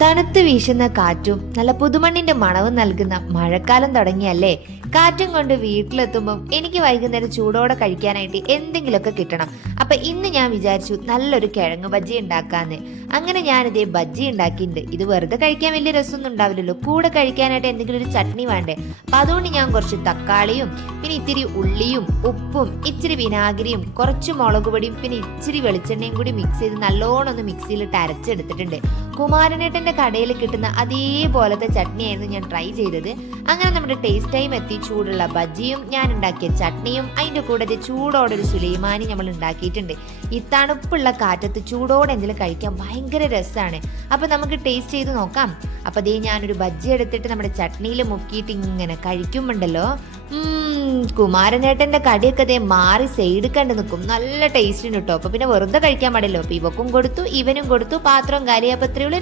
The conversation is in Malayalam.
തണുത്ത് വീശുന്ന കാറ്റും നല്ല പുതുമണ്ണിന്റെ മണവും നൽകുന്ന മഴക്കാലം തുടങ്ങിയല്ലേ. കാറ്റും കൊണ്ട് വീട്ടിലെത്തുമ്പോൾ എനിക്ക് വൈകുന്നേരം ചൂടോടെ കഴിക്കാനായിട്ട് എന്തെങ്കിലുമൊക്കെ കിട്ടണം. അപ്പൊ ഇന്ന് ഞാൻ വിചാരിച്ചു നല്ലൊരു കിഴങ്ങ് ബജ്ജി ഉണ്ടാക്കാന്ന്. അങ്ങനെ ഞാനിതേ ബജ്ജി ഉണ്ടാക്കിയിട്ടുണ്ട്. ഇത് വെറുതെ കഴിക്കാൻ വലിയ രസമൊന്നും ഉണ്ടാവില്ലല്ലോ, കൂടെ കഴിക്കാനായിട്ട് എന്തെങ്കിലും ഒരു ചട്നി വേണ്ടേ. അപ്പൊ അതുകൊണ്ട് ഞാൻ കുറച്ച് തക്കാളിയും പിന്നെ ഇത്തിരി ഉള്ളിയും ഉപ്പും ഇച്ചിരി വിനാഗിരിയും കുറച്ച് മുളക് പൊടിയും പിന്നെ ഇച്ചിരി വെളിച്ചെണ്ണയും കൂടി മിക്സ് ചെയ്ത് നല്ലോണം ഒന്ന് മിക്സിയിലിട്ട് അരച്ചെടുത്തിട്ടുണ്ട്. കുമാരനേട്ടന്റെ കടയിൽ കിട്ടുന്ന അതേപോലത്തെ ചട്നിയായിരുന്നു ഞാൻ ട്രൈ ചെയ്തത്. അങ്ങനെ നമ്മുടെ ടേസ്റ്റ് ടൈം എത്തി. ചൂടുള്ള ബജ്ജിയും ഞാൻ ഉണ്ടാക്കിയ ചട്നിയും അതിന്റെ കൂടെ ചൂടോടെ ഒരു സുലൈമാനി നമ്മൾ ഉണ്ടാക്കിയിട്ടുണ്ട്. ഈ തണുപ്പുള്ള കാറ്റത്ത് ചൂടോടെ എന്തെങ്കിലും കഴിക്കാൻ ഭയങ്കര രസമാണ്. അപ്പൊ നമുക്ക് ടേസ്റ്റ് ചെയ്ത് നോക്കാം. അപ്പൊ ദേ ഞാനൊരു ബജ്ജി എടുത്തിട്ട് നമ്മുടെ ചട്നിയിൽ മുക്കിയിട്ട് ഇങ്ങനെ കഴിക്കുമ്പോണ്ടല്ലോ, കുമാരനേട്ടന്റെ കടിയൊക്കെ ദേ മാറി സൈഡ് കണ്ട് നിൽക്കും. നല്ല ടേസ്റ്റ് ഉണ്ട് കേട്ടോ. അപ്പൊ പിന്നെ വെറുതെ കഴിക്കാൻ പാടില്ലോ. അപ്പൊ ഇവക്കും കൊടുത്തു, ഇവനും കൊടുത്തു, പാത്രം കാലിയാപ്പത്രയുള്ള